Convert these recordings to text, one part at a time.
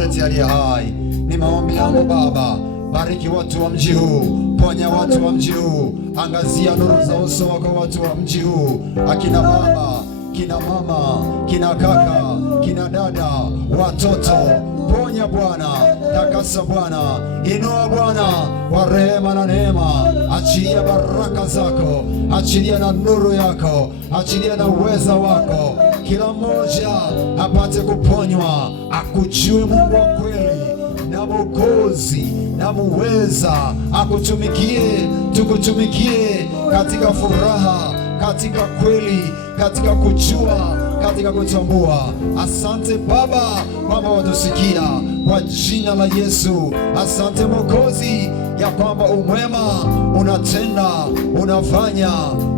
Nazareti aliye hai. Ni maombi yangu Baba, bariki watu wa mji huu, ponya watu wa mji huu, angazia nuru za uso wako watu wa mji huu, akina baba, kina mama, kina kaka, kina dada, watoto, ponya Bwana, takasa Bwana, inua Bwana kwa rehema na neema, achilia baraka zako, achilia na nuru yako, achilia na uweza wako, kila mmoja apate kuponywa, akujue Mungu wa kweli na Mwokozi na muweza, akutumikie, tukutumikie katika furaha, katika kweli, katika kujua, katika kutambua. Asante Baba kwamba watusikia, kwa jina la Yesu. Asante Mwokozi ya kwamba umwema, unatenda, unafanya,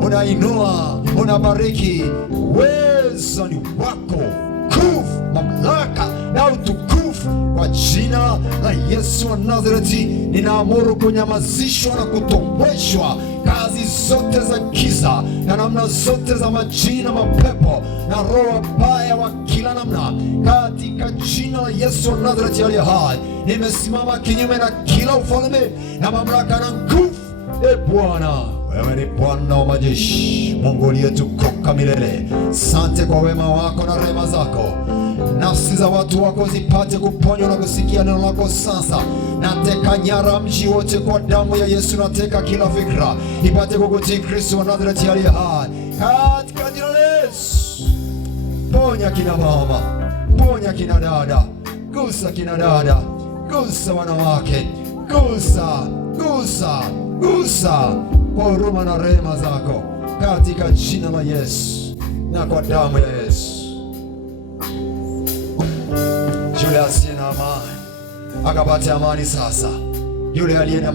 unainua, unabariki. Uwezo ni wako, nguvu, mamlaka na utukufu, kwa jina la Yesu wa Nazareti. Ninaamuru kunyamazishwa na kutoweshwa kazi zote za giza na namna zote za majina, mapepo na roho mbaya wa kila namna, katika jina la Yesu wa Nazareti aliye hai. Nimesimama kinyume na kila ufalme na mamlaka na nguvu. E Bwana, wewe ni Bwana wa majeshi, Mungu uliyetukuka milele. Asante kwa wema wako na rehema zako. Nafsi za watu wako zipate kuponywa na kusikia neno lako sasa. Nateka nyara mji wote kwa damu ya Yesu. Nateka kila fikra ipate kukutii Kristo wa Nazareti aliye hai, katika jina la Yesu. Ponya kina mama, ponya kina dada, gusa kina dada, gusa wanawake, gusa kwa huruma na rehema zako, katika jina la Yesu na kwa damu ya Yesu. Yule asiye na amani akapate amani sasa. Yule aliye na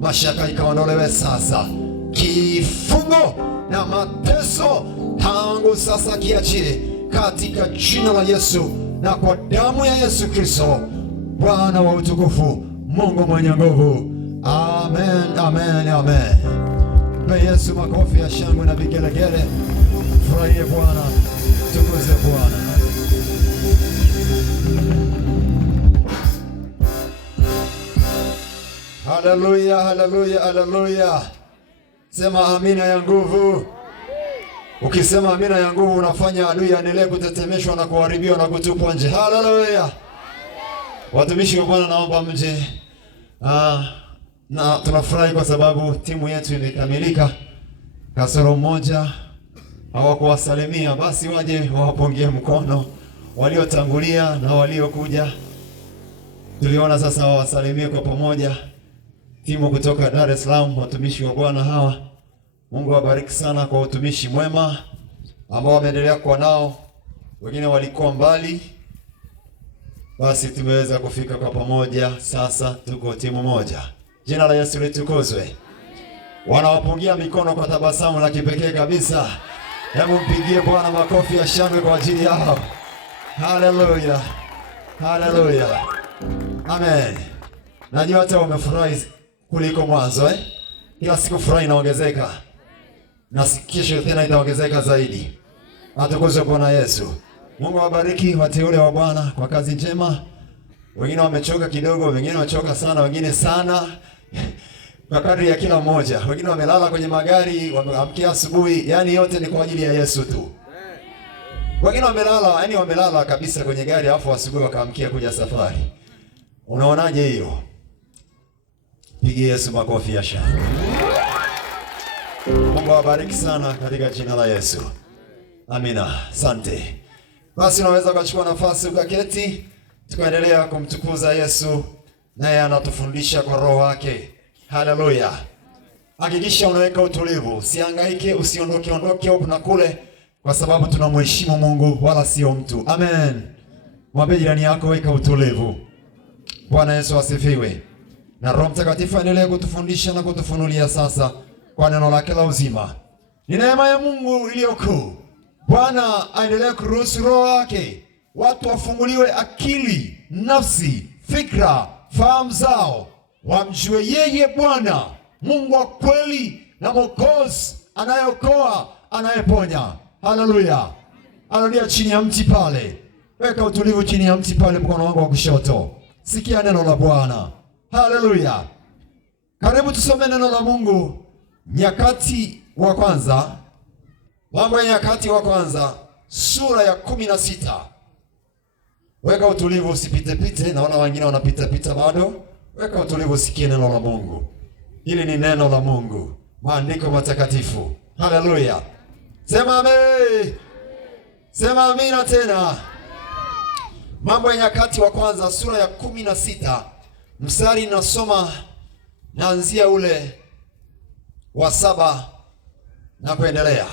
mashaka ikaondolewe sasa. Kifungo na mateso tangu sasa kiachie, katika jina la Yesu na kwa damu ya Yesu Kristo, Bwana wa utukufu, Mungu mwenye nguvu. Amen, amen, amen. Mpe Yesu makofi ya shangwe na vigelegele. Furahie Bwana, tukuze Bwana. Haleluya, haleluya, haleluya. Sema amina ya nguvu. Ukisema amina ya nguvu, unafanya adui aendelee kutetemeshwa na kuharibiwa na kutupwa nje. Haleluya. Watumishi wa Bwana, naomba mje. Na tunafurahi kwa sababu timu yetu imekamilika. Kasoro mmoja hawakuwasalimia, basi waje wawapungie mkono waliotangulia na waliokuja. Tuliona sasa wawasalimie kwa pamoja. Timu kutoka Dar es Salaam, watumishi wa Bwana hawa, Mungu awabariki sana kwa utumishi mwema ambao wameendelea kuwa nao. Wengine walikuwa mbali, basi tumeweza kufika kwa pamoja. Sasa tuko timu moja. Jina la Yesu litukuzwe. Wanawapungia mikono kwa tabasamu la kipekee kabisa. Hebu mpigie Bwana makofi ya shangwe kwa ajili yao. Haleluya, haleluya, amen. Najua hata umefurahi kuliko mwanzo Kila siku furaha inaongezeka, na kesho tena itaongezeka zaidi. Atukuzwe Bwana Yesu. Mungu awabariki wateule wa Bwana kwa kazi njema. Wengine wamechoka kidogo, wengine wamechoka sana, wengine sana. Kwa kadri ya kila mmoja. Wengine wamelala kwenye magari, wameamkia asubuhi, yani yote ni kwa ajili ya Yesu tu. Wengine wamelala, yani wamelala kabisa kwenye gari, afu asubuhi wakaamkia kuja safari. Unaonaje hiyo? Pigie Yesu makofi ya shangwe. Mungu awabariki sana katika jina la Yesu. Amina. Asante. Basi unaweza kuchukua nafasi ukaketi, tukaendelea kumtukuza Yesu, naye anatufundisha kwa roho wake. Haleluya. Hakikisha unaweka utulivu, usihangaike, usiondoke huko na kule, kwa sababu tunamheshimu Mungu wala sio mtu. Amen. Mwambie jirani yako, weka utulivu. Bwana Yesu asifiwe. Na Roho Mtakatifu aendelee kutufundisha na kutufunulia sasa kwa neno lake la uzima. Ni neema ya Mungu iliyokuu. Bwana aendelee kuruhusu roho wake watu wafunguliwe akili, nafsi, fikra, fahamu zao, wamjue yeye Bwana, Mungu wa kweli na Mwokozi, anayeokoa, anayeponya. Haleluya. Analia chini ya mti pale. Weka utulivu chini ya mti pale, mkono wangu wa kushoto. Sikia neno la Bwana. Haleluya. Karibu tusome neno la Mungu. Nyakati wa kwanza, Mambo ya Nyakati wa kwanza sura ya 16. Weka utulivu, usipite pite, naona wengine wanapita pita bado. Weka utulivu, sikie neno la Mungu. Hili ni neno la Mungu, maandiko matakatifu. Haleluya. Sema amen. Sema amina tena. Mambo ya Nyakati wa kwanza sura ya 16. Mstari nasoma naanzia ule wa 7 na kuendelea.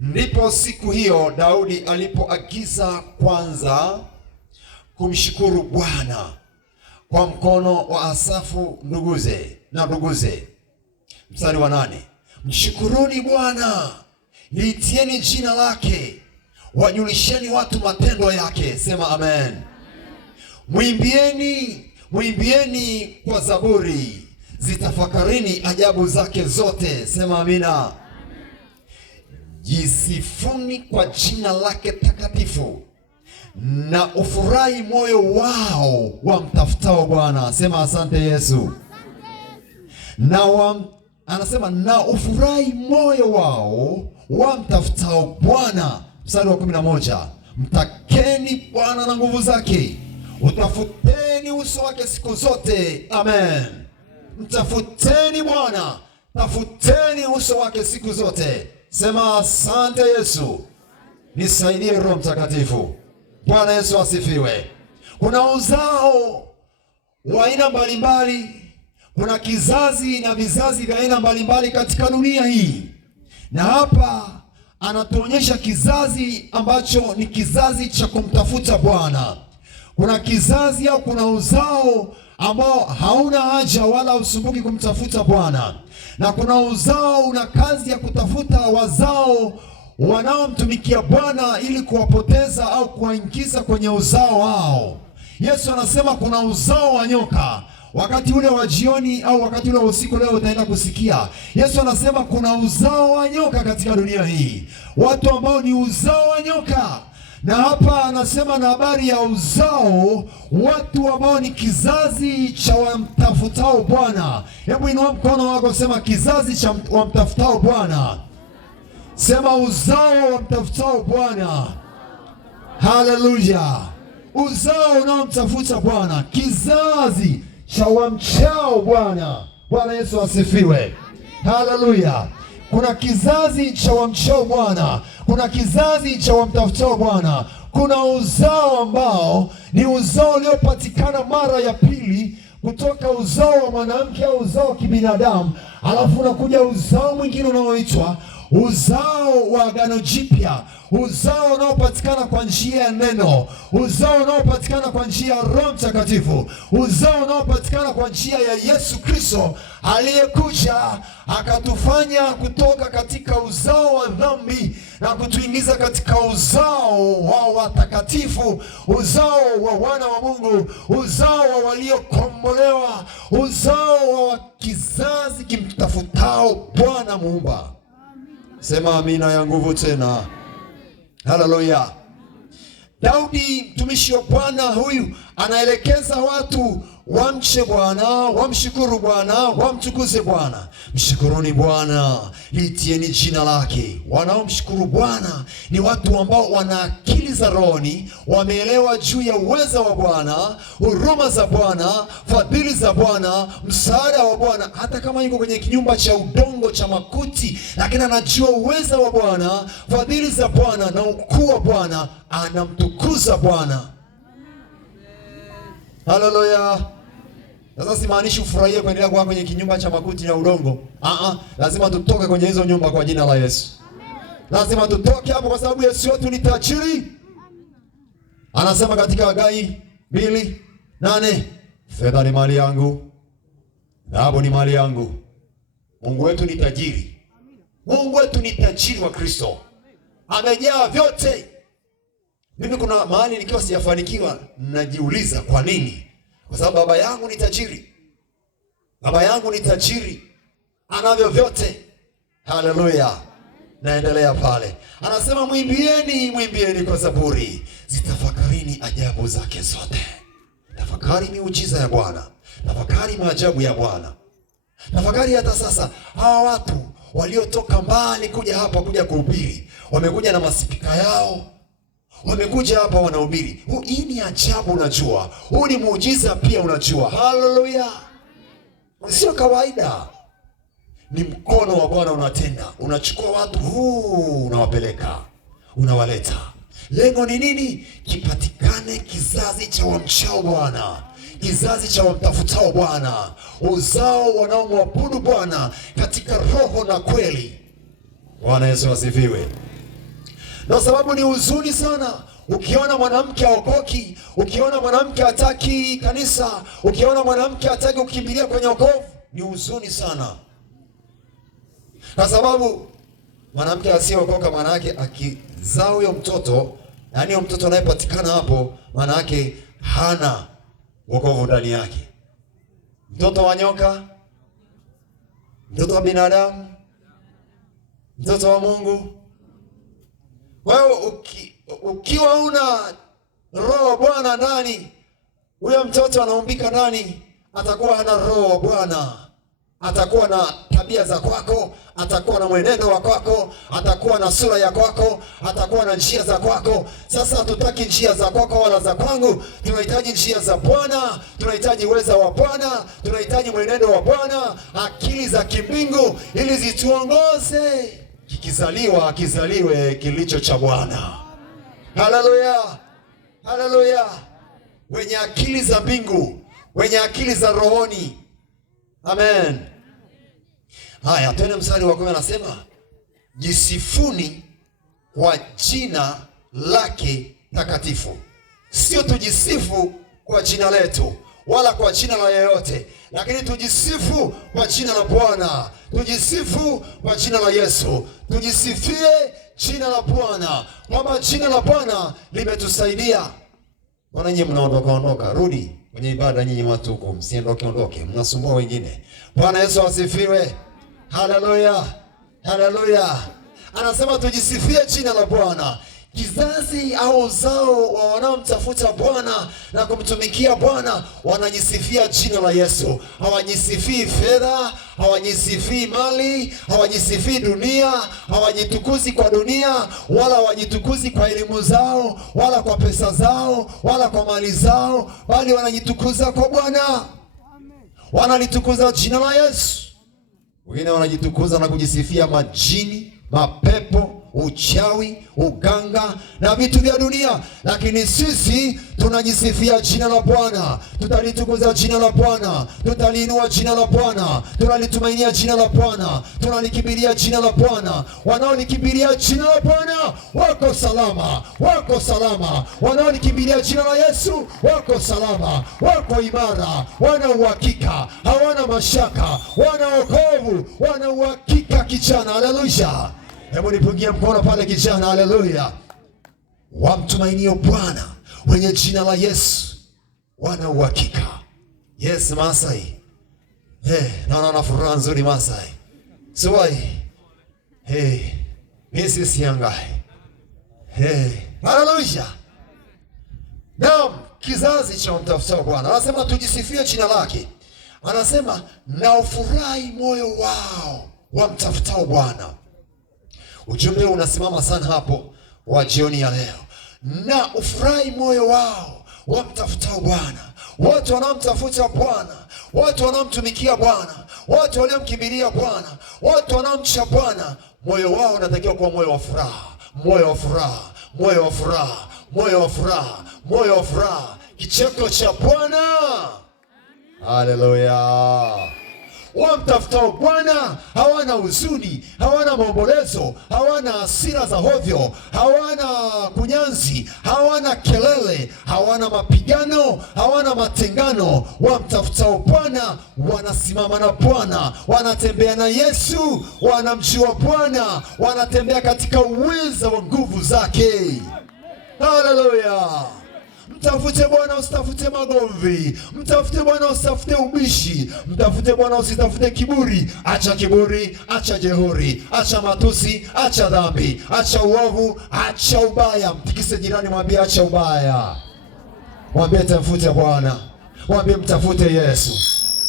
Ndipo siku hiyo Daudi alipoagiza kwanza kumshukuru Bwana kwa mkono wa Asafu nduguze. Mstari wa 8. Mshukuruni Bwana, liitieni jina lake, wajulisheni watu matendo yake. Sema amen. Mwimbieni kwa zaburi, zitafakarini ajabu zake zote. Sema amina. Jisifuni kwa jina lake takatifu, na ufurahi moyo wao wamtafutao Bwana. Sema asante Yesu. Anasema na ufurahi moyo wao wamtafutao Bwana. Mstari wa 11. Mtakeni Bwana na nguvu zake, utafuteni uso wake siku zote. Amen. Mtafuteni Bwana, tafuteni uso wake siku zote. Sema asante Yesu. Nisaidie Roho Mtakatifu. Bwana Yesu asifiwe. Kuna uzao wa aina mbalimbali, kuna kizazi na vizazi vya aina mbalimbali katika dunia hii, na hapa anatuonyesha kizazi ambacho ni kizazi cha kumtafuta Bwana. Kuna kizazi au kuna uzao ambao hauna haja wala usumbuki kumtafuta Bwana, na kuna uzao una kazi ya kutafuta wazao wanaomtumikia Bwana ili kuwapoteza au kuwaingiza kwenye uzao wao. Yesu anasema kuna uzao wa nyoka. Wakati ule wa jioni au wakati ule wa usiku leo utaenda kusikia Yesu anasema kuna uzao wa nyoka katika dunia hii, watu ambao ni uzao wa nyoka. Na hapa anasema na habari ya uzao, watu ambao ni kizazi cha wamtafutao Bwana. Hebu inua mkono wako, sema kizazi cha wamtafutao Bwana. Sema uzao wamtafutao Bwana. Haleluya. Uzao unaomtafuta Bwana, kizazi cha wamchao Bwana. Bwana Yesu asifiwe. Haleluya. Kuna kizazi cha wamchao Bwana, kuna kizazi cha wamtafutao Bwana. Kuna uzao ambao ni uzao uliopatikana mara ya pili kutoka uzao wa mwanamke au uzao wa kibinadamu, alafu unakuja uzao mwingine unaoitwa uzao wa Agano Jipya, uzao unaopatikana kwa njia ya neno, uzao unaopatikana kwa njia ya Roho Mtakatifu, uzao unaopatikana kwa njia ya Yesu Kristo aliyekuja akatufanya kutoka katika uzao wa dhambi na kutuingiza katika uzao wa watakatifu, uzao wa wana wa Mungu, uzao wa waliokombolewa, uzao wa kizazi kimtafutao Bwana Muumba. Sema amina ya nguvu tena. Haleluya. Daudi mtumishi wa Bwana huyu anaelekeza watu wamche Bwana, wamshukuru Bwana, wamtukuze Bwana. Mshukuruni Bwana, liitieni jina lake. Wanaomshukuru Bwana ni watu ambao wana akili za rohoni, wameelewa juu ya uweza wa Bwana, huruma za Bwana, fadhili za Bwana, msaada wa Bwana. Hata kama yuko kwenye kinyumba cha udongo cha makuti, lakini anajua uweza wa Bwana, fadhili za Bwana na ukuu wa Bwana, anamtukuza Bwana. Haleluya. Sasa simaanishi ufurahie kuendelea kuwa kwenye kinyumba cha makuti na udongo. Lazima tutoke kwenye hizo nyumba kwa jina la Yesu. Lazima tutoke hapo kwa sababu Yesu wetu ni tajiri. Anasema katika Hagai 2:8, fedha ni mali yangu, dhahabu ni mali yangu. Mungu wetu ni tajiri. Mungu wetu ni tajiri wa Kristo. Amejaa vyote. Mimi kuna mahali nikiwa sijafanikiwa najiuliza kwa nini? Kwa sababu baba yangu ni tajiri. Baba yangu ni tajiri. Anavyo vyote. Haleluya. Naendelea pale, anasema mwimbieni kwa zaburi, zitafakarini ajabu zake zote. Tafakari miujiza ya Bwana, tafakari maajabu ya Bwana. Tafakari hata sasa hawa watu waliotoka mbali kuja hapa kuja kuhubiri, wamekuja na masipika yao, wamekuja hapa wanahubiri. Hii ni ajabu, unajua. Huu ni muujiza pia, unajua. Haleluya! Sio kawaida. Ni mkono wa Bwana unatenda. Unachukua watu unawapeleka, unawaleta. Lengo ni nini? Kipatikane kizazi cha wamchao Bwana, kizazi cha wamtafutao Bwana, uzao wanaomwabudu Bwana katika roho na kweli. Bwana Yesu asifiwe. Na sababu ni huzuni sana ukiona mwanamke haokoki, ukiona mwanamke hataki kanisa, ukiona mwanamke hataki kukimbilia kwenye wokovu. Ni huzuni sana, kwa sababu mwanamke asiyeokoka, maana yake akizaa huyo mtoto, yaani huyo mtoto anayepatikana hapo, maana yake hana wokovu ndani yake. Mtoto wa nyoka, mtoto wa binadamu, mtoto wa Mungu. Wewe ukiwa una roho wa Bwana ndani, huyo mtoto anaumbika ndani, atakuwa hana roho wa Bwana. Atakuwa na tabia za kwako, atakuwa na mwenendo wa kwako, atakuwa na sura ya kwako, atakuwa na njia za kwako. Sasa hatutaki njia za kwako wala za kwangu. Tunahitaji njia za Bwana, tunahitaji uweza wa Bwana, tunahitaji mwenendo wa Bwana, akili za kimbingu ili zituongoze. Kizaliwe kilicho cha Bwana. Haleluya, haleluya. Wenye akili za mbingu, wenye akili za rohoni. Amen. Haya, twende mstari wa 10, anasema jisifuni kwa jina lake takatifu. Sio tujisifu kwa jina letu wala kwa jina la yeyote, lakini tujisifu kwa jina la Bwana, tujisifu kwa jina la Yesu, tujisifie jina la Bwana, kwamba jina la Bwana limetusaidia. Bwana, nyinyi mnaondoka, rudi kwenye ibada. Nyinyi watu huko msiondoke, mnasumbua wengine. Bwana Yesu asifiwe. Haleluya, haleluya. Anasema tujisifie jina la Bwana. Kizazi au uzao wa wanaomtafuta Bwana na kumtumikia Bwana wanajisifia jina la Yesu. Hawajisifii fedha, hawajisifii mali, hawajisifii dunia, hawajitukuzi kwa dunia, wala hawajitukuzi kwa elimu zao, wala kwa pesa zao, wala kwa mali zao, bali wanajitukuza kwa Bwana. Wanalitukuza jina la Yesu. Wengine wanajitukuza na kujisifia majini, mapepo, uchawi, uganga na vitu vya dunia, lakini sisi tunajisifia jina la Bwana. Tutalitukuza jina la Bwana, tutaliinua jina la Bwana, tunalitumainia jina la Bwana, tunalikimbilia jina la Bwana. Wanaolikimbilia jina la Bwana wako salama, wako salama. Wanaolikimbilia jina la Yesu wako salama, wako imara, wana uhakika, hawana mashaka, wana wokovu, wana uhakika kijana. Haleluya. Hebu nipungie mkono pale kijana. Haleluya. Wamtumainio Bwana wenye jina la Yesu wana uhakika. Yes, Masai. Naona furaha nzuri Masai. Swai. This is Yangai. Haleluya. Naam, kizazi cha mtafuta Bwana. Anasema tujisifie jina lake. Anasema na ufurahi moyo wao wamtafutao Bwana. Ujumbe unasimama sana hapo wa jioni ya leo. Na ufurahi moyo wao wamtafutao Bwana. Watu wanaomtafuta Bwana, watu wanaomtumikia Bwana, watu waliomkimbilia Bwana, watu wanaomcha Bwana, moyo wao unatakiwa kuwa moyo wa furaha, moyo wa furaha, moyo wa furaha, moyo wa furaha, moyo wa furaha, kicheko cha Bwana. Haleluya. Wamtafutao Bwana hawana huzuni, hawana maombolezo, hawana hasira za hovyo, hawana kunyanzi, hawana kelele, hawana mapigano, hawana matengano. Wamtafutao Bwana wanasimama na Bwana, wanatembea na Yesu, wanamjua Bwana, wanatembea katika uwezo wa nguvu zake. Haleluya. Mtafute Bwana, usitafute magomvi. Mtafute Bwana, usitafute ubishi. Mtafute Bwana, usitafute kiburi. Acha kiburi, acha jeuri, acha matusi, acha dhambi, acha uovu, acha ubaya. Mtikise jirani, mwambie acha ubaya. Mwambie tafute Bwana. Mwambie mtafute Yesu.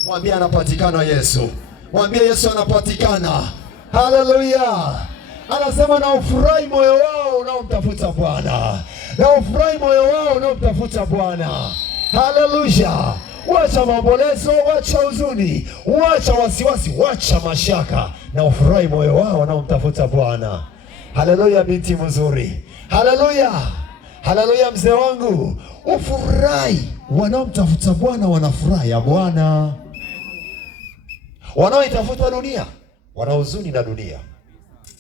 Mwambie anapatikana Yesu. Mwambie Yesu anapatikana. Haleluya. Anasema na ufurahi moyo wao unaomtafuta Bwana. Na ufurahi moyo wao unaomtafuta Bwana. Haleluya. Wacha maombolezo, wacha huzuni, wacha wasiwasi, wacha mashaka, na ufurahi moyo wao unaomtafuta Bwana. Haleluya binti mzuri. Haleluya. Haleluya mzee wangu. Ufurahi. Wanaomtafuta Bwana wanafurahi ya Bwana. Wanaoitafuta dunia wana huzuni na dunia.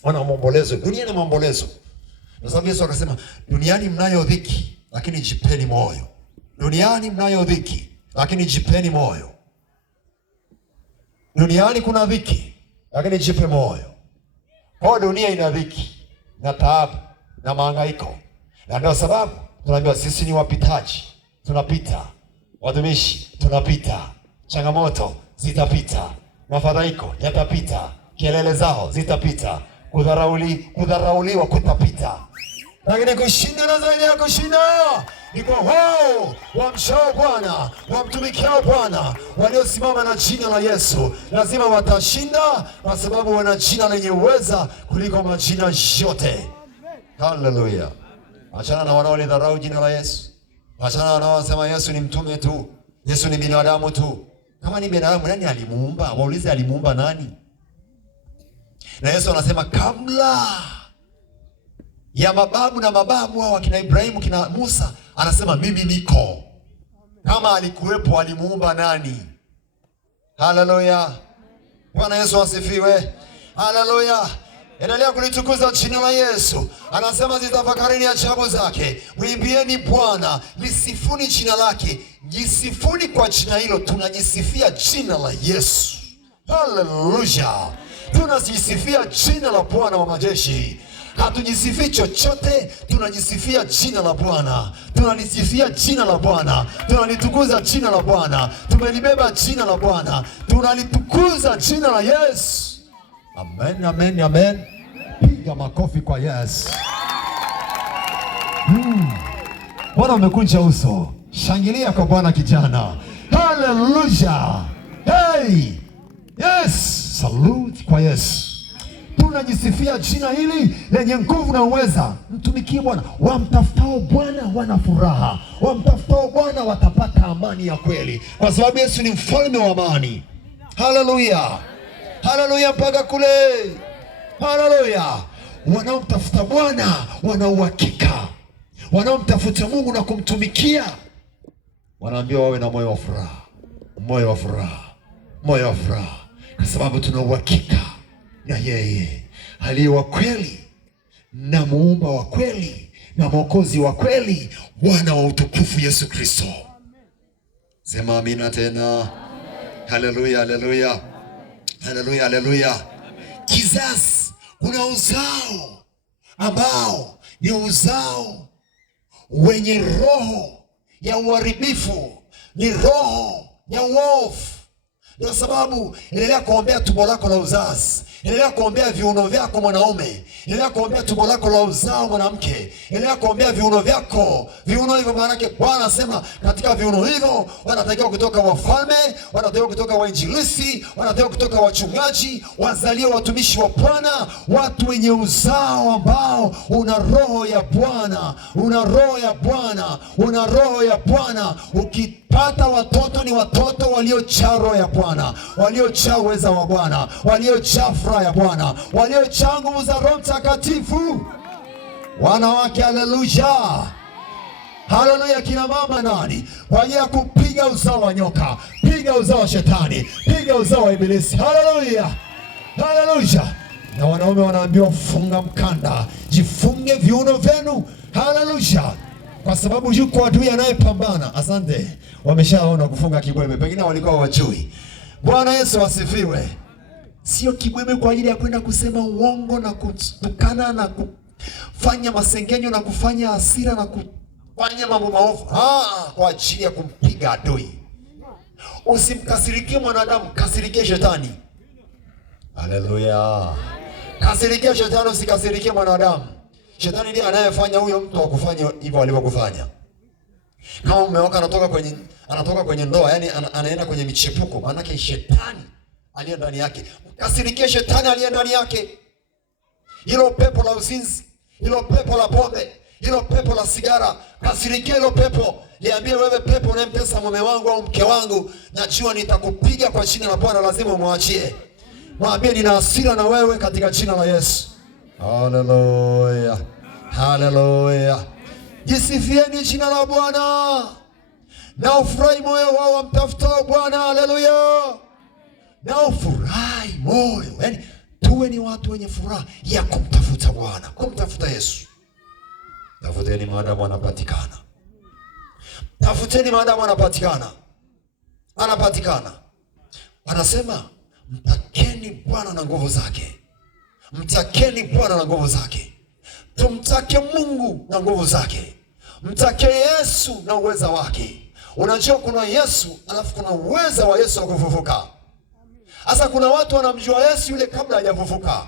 Wana maombolezo, dunia na maombolezo. Na sababu Yesu akasema, duniani mnayo dhiki, lakini jipeni moyo. Duniani mnayo dhiki, lakini jipeni moyo. Duniani kuna dhiki, lakini jipe moyo. Kwa dunia ina dhiki na taabu na mahangaiko. Na ndio sababu tunaambiwa sisi ni wapitaji. Tunapita. Watumishi tunapita. Changamoto zitapita. Mafadhaiko yatapita. Kelele zao zitapita. Kudharauliwa kutapita. Lakini kushinda na zaidi ya kushinda ni kwa wao wamchao Bwana, wamtumikiao Bwana, waliosimama na jina la Yesu. Lazima watashinda kwa sababu wana jina lenye uweza kuliko majina yote. Haleluya. Achana na wanaolidharau jina la Yesu. Achana na wanaosema Yesu ni mtume tu. Yesu ni binadamu tu. Kama ni binadamu, nani alimuumba? Waulize alimuumba nani? Na Yesu anasema kabla ya mababu na mababu hao kina Ibrahimu, kina Musa, anasema mimi niko. Kama alikuwepo alimuumba nani? Haleluya. Bwana Yesu asifiwe. Haleluya. Endelea kulitukuza jina la Yesu. Anasema zitafakarini ajabu zake. Mwimbieni Bwana, lisifuni jina lake. Jisifuni kwa jina hilo. Tunajisifia jina la Yesu. Haleluya. Tunajisifia jina la Bwana wa majeshi. Hatujisifii chochote, tunajisifia jina la Bwana. Tunalisifia jina la Bwana. Tunalitukuza jina la Bwana. Tumelibeba jina la Bwana. Tunalitukuza jina la Yesu. Amen, amen, amen. Piga makofi kwa Yesu. Bwana umekunja uso. Shangilia kwa Bwana kijana. Hallelujah. Hey. Yes. Salute kwa Yesu. Tunajisifia jina hili lenye nguvu na uweza. Mtumikie Bwana. Wamtafutao Bwana wana furaha. Wamtafutao Bwana watapata amani ya kweli. Kwa sababu Yesu ni mfalme wa amani. Haleluya. Haleluya mpaka kule. Haleluya. Wanaomtafuta Bwana wana uhakika. Wanaomtafuta Mungu na kumtumikia wanaambiwa wawe na moyo wa furaha. Moyo wa furaha. Moyo wa furaha. Kwa sababu tuna uhakika na yeye aliye wa kweli na muumba wa kweli na mwokozi wa kweli, Bwana wa utukufu Yesu Kristo. Sema amina tena. Haleluya, haleluya. Haleluya, haleluya. Kizazi, kuna uzao ambao ni uzao wenye roho ya uharibifu, ni roho ya uovu. Ndio sababu endelea kuombea tumbo lako la uzazi. Endelea kuombea viuno vyako mwanaume. Endelea kuombea tumbo lako la uzao mwanamke. Endelea kuombea viuno vyako. Viuno hivyo maana yake Bwana anasema katika viuno hivyo wanatakiwa kutoka wafalme, wanatakiwa kutoka wainjilisti, wanatakiwa kutoka wachungaji, wazalio watumishi wa Bwana, watu wenye uzao ambao una roho ya Bwana, una roho ya Bwana, una roho ya Bwana. Ukipata watoto ni watoto waliojaa roho ya Bwana, waliojaa uweza wa Bwana, waliojaa furaha ya Bwana, waliojaa nguvu za Roho Mtakatifu. Wanawake, haleluya. Haleluya. Kina mama nani? Kwa ajili ya kupiga uzao wa nyoka, piga uzao wa shetani, piga uzao wa ibilisi. Haleluya. Haleluya. Na wanaume wanaambiwa funga mkanda, jifunge viuno vyenu. Haleluya. Kwa sababu yuko adui anayepambana. Asante. Wameshaona kufunga kibwebe, pengine walikuwa wajui. Bwana Yesu asifiwe. Sio kibwebe kwa ajili ya kwenda kusema uongo na kutukana na kufanya masengenyo na kufanya hasira na fanya mambo maovu kwa ajili ya kumpiga adui. Usimkasirikie mwanadamu, kasirikie shetani. Haleluya. Kasirikia shetani, usikasirikie mwanadamu. Shetani ndiye anayefanya huyo mtu akufanye hivyo alivyokufanya. Kama mume wako anatoka kwenye ndoa, yani anaenda kwenye michepuko, maana yake shetani aliye ndani yake. Kasirikie shetani aliye ndani yake. Hilo pepo la uzinzi, hilo pepo la pombe, hilo pepo la sigara, kasirikia hilo pepo. Niambie wewe pepo unayemtesa mume wangu au mke wangu, najua nitakupiga kwa jina la Bwana, lazima umwachie. Mwambie nina hasira na wewe katika jina la Yesu. Haleluya. Haleluya. Jisifieni jina la Bwana. Na ufurahi moyo wao wamtafutao Bwana. Haleluya. Na ufurahi moyo. Yaani tuwe ni watu wenye furaha ya kumtafuta Bwana, kumtafuta Yesu. Tafuteni maadamu anapatikana. Tafuteni maadamu anapatikana. Anapatikana. Anasema mtakeni Bwana na nguvu zake. Mtakeni Bwana na nguvu zake. Tumtake Mungu na nguvu zake. Mtake Yesu na uweza wake. Unajua kuna Yesu, alafu kuna uweza wa Yesu wa kufufuka. Sasa kuna watu wanamjua Yesu yule kabla hajafufuka.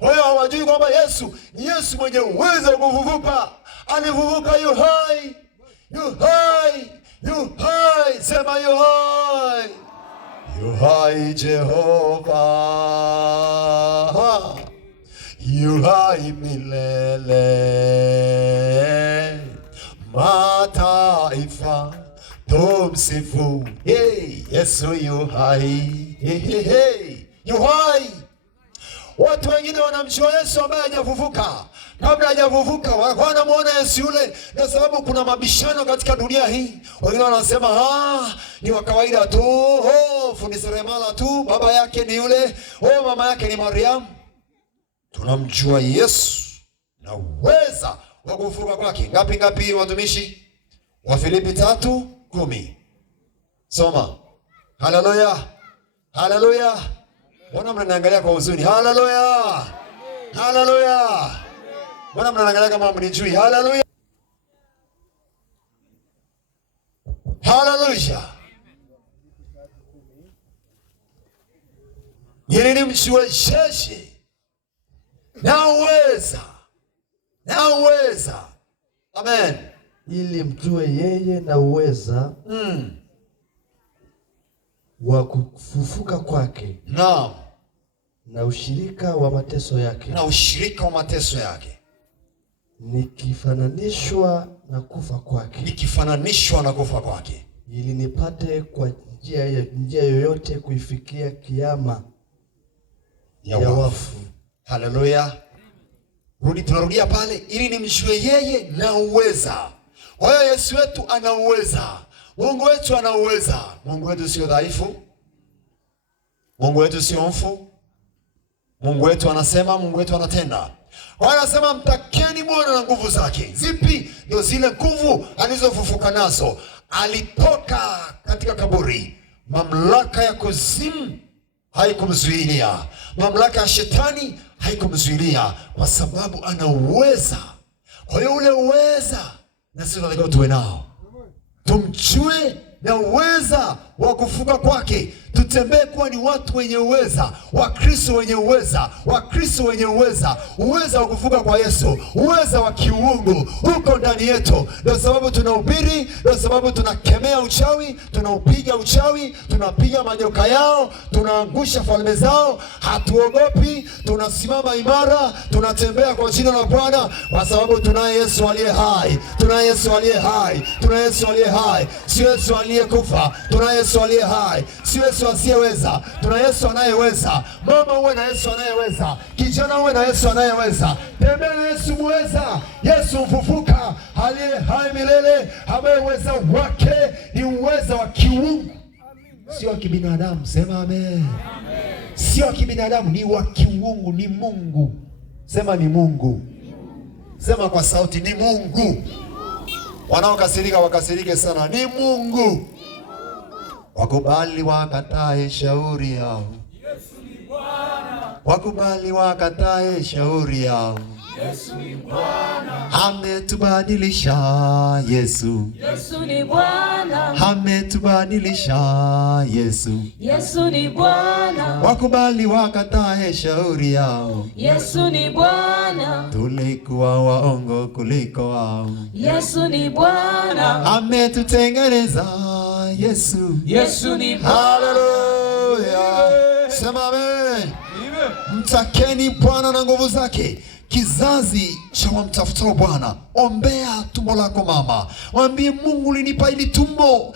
Wao hawajui kwamba Yesu ni Yesu mwenye uwezo wa kufufuka. Alifufuka, yu hai. Yu hai. Yu hai. Sema yu hai. Yu hai Jehova. Yu hai milele. Mataifa tumsifu. Hey, Yesu yu hai. Hey, hey, hey. Yu hai. Watu wengine wanamjua Yesu ambaye hajafufuka. Kabla hajafufuka wanamuona Yesu yule, kwa sababu kuna mabishano katika dunia hii. Wengine wanasema ni wa kawaida tu, fundi seremala tu, baba yake ni yule, mama yake ni Mariam. Tunamjua Yesu na uweza wa kufufuka kwake. Ngapi watumishi? Wa Filipi 3:10. Soma. Haleluya. Haleluya. Mbona mnaniangalia kwa huzuni? Haleluya. Haleluya. Mbona mnaniangalia kama mnijui? Haleluya. Haleluya. Yeye ni mshuwesheshi. Na uweza. Na uweza. Amen. Ili mjue yeye na uweza wa kufufuka kwake. Naam. Na ushirika wa mateso yake. Na ushirika wa mateso yake. Nikifananishwa na kufa kwake. Nikifananishwa na kufa kwake. Ili nipate kwa njia yoyote kuifikia kiama ya wafu. Haleluya. Tunarudia pale, ili nimjue yeye na uweza. Kwa hiyo Yesu wetu ana uweza. Mungu wetu ana uweza. Mungu wetu sio dhaifu. Mungu wetu sio mfu. Mungu wetu anasema, Mungu wetu anatenda. Wanasema mtakeni Bwana na nguvu zake. Zipi? Ndio zile nguvu alizofufuka nazo. Alitoka katika kaburi. Mamlaka ya kuzimu haikumzuilia. Mamlaka ya shetani haikumzuilia, kwa sababu ana uweza. Kwa hiyo ule uweza na sisi tunataka tuwe nao. Tumjue na uweza wa kufufuka kwake. Tutembee kuwa ni watu wenye uweza, Wakristo wenye uweza, Wakristo wenye uweza. Uweza wa kufufuka kwa Yesu, uweza wa kiungu uko ndani yetu. Ndio sababu tunahubiri, ndio sababu tunakemea uchawi, tunaupiga uchawi, tunapiga majoka yao, tunaangusha falme zao. Hatuogopi, tunasimama imara, tunatembea kwa jina la Bwana, kwa sababu tunaye Yesu aliye hai. Tunaye Yesu aliye hai. Tunaye Yesu aliye hai. Sio Yesu aliyekufa, tunaye Yesu aliye hai. Sio Yesu asiyeweza, tuna Yesu anayeweza. Mama uwe na Yesu anayeweza. Kijana uwe na Yesu anayeweza. Tembea na Yesu muweza. Yesu mfufuka, aliye hai milele, ambaye uweza wake ni uweza wa kiungu, sio wa kibinadamu. Sema amen. Sio wa kibinadamu, ni wa kiungu, ni Mungu. Sema ni Mungu. Sema kwa sauti, ni Mungu. Wanaokasirika wakasirike sana, ni Mungu. Wakubali wakatae shauri yao. Yesu ni Bwana. Wakubali wakatae shauri yao. Yesu ni Bwana. Ametubadilisha Yesu. Yesu ni Bwana. Ametubadilisha Yesu. Yesu ni Bwana. Wakubali wakatae shauri yao. Yesu ni Bwana. Tulikuwa waongo kuliko wao. Yesu ni Bwana. Ametutengeneza Yesu. Yesu ni Bwana. Haleluya. Sema amen. Mtakeni Bwana na nguvu zake. Kizazi cha wamtafutao Bwana, ombea tumbo lako mama. Mwambie Mungu, ulinipa ili tumbo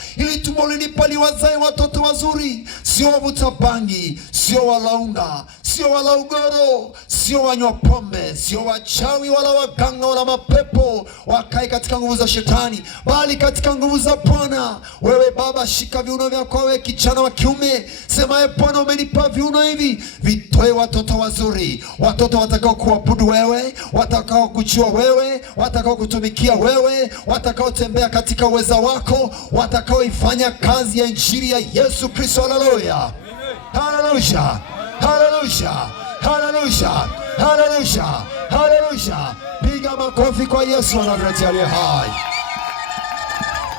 ulinipa liwazae watoto wazuri, sio wavuta bangi, sio walaunga, sio wala ugoro, sio wanywa pombe, sio wachawi wala waganga wala mapepo wakae katika nguvu za shetani, bali katika nguvu za Bwana. Wewe baba, shika viuno vyako. Wewe kijana wa kiume, sema Bwana, umenipa viuno hivi, vitoe watoto wazuri, watoto watakao kuabudu wewe, watakao kujua wewe, watakao kutumikia wewe, watakao tembea katika uweza wako, watakao ifanya kazi ya injili ya Yesu Kristo. Haleluya. Haleluya. Haleluya. Haleluya. Haleluya. Haleluya. Piga makofi kwa Yesu wa Nazareti aliye hai.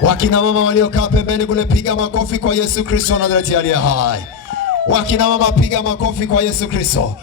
Wakina mama waliokaa pembeni kule, piga makofi kwa Yesu Kristo wa Nazareti aliye hai. Wakina mama, piga makofi kwa Yesu Kristo.